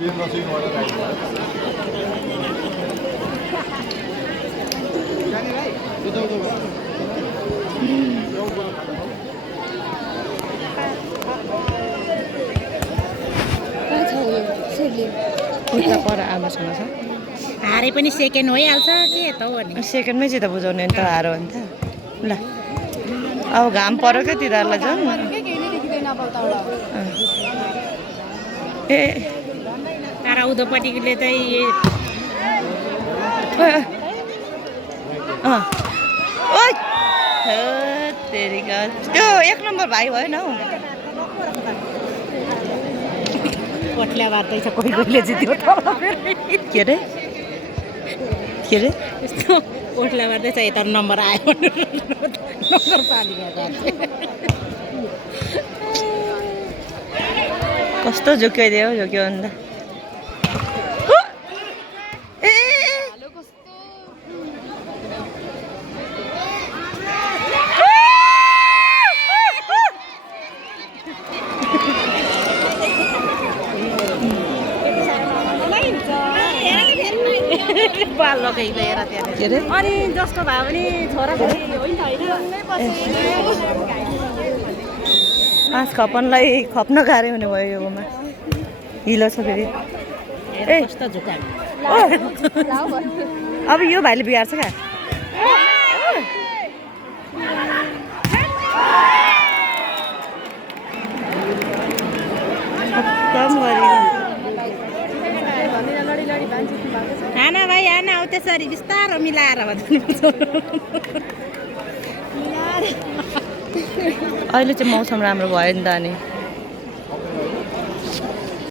उता पर आमासँग छ हारे पनि सेकेन्ड भइहाल्छ के त हो नि सेकेन्डमै चाहिँ त बुझाउने नि त हारो भने त ल अब घाम पऱ्यो क्या तिनीहरूलाई झन् ए तर उधोपट्टिले चाहिँ त्यो 1 नम्बर भाइ भएन हौ कोठल्या बार्दैछ कोही कोहीले जित्यो के अरे यस्तो कोठल्या बार्दैछ यता नम्बर आयो नगरपालिका कस्तो झुक्याइदियो झुक्यो अन्त बाल लगाइदिएर त्यहाँ के अरे अनि जस्तो भयो भने छोराछोरी होइन पाँच खपनलाई खप्न गाह्रो हुने भयो योमा हिलो छ फेरि ए कस्तो झुक्का अब यो भाइले बिगार्छ क्या खत्तम गऱ्यो खाना भाइ आना हौ त्यसरी बिस्तारो मिलाएर अहिले चाहिँ मौसम राम्रो भयो नि त अनि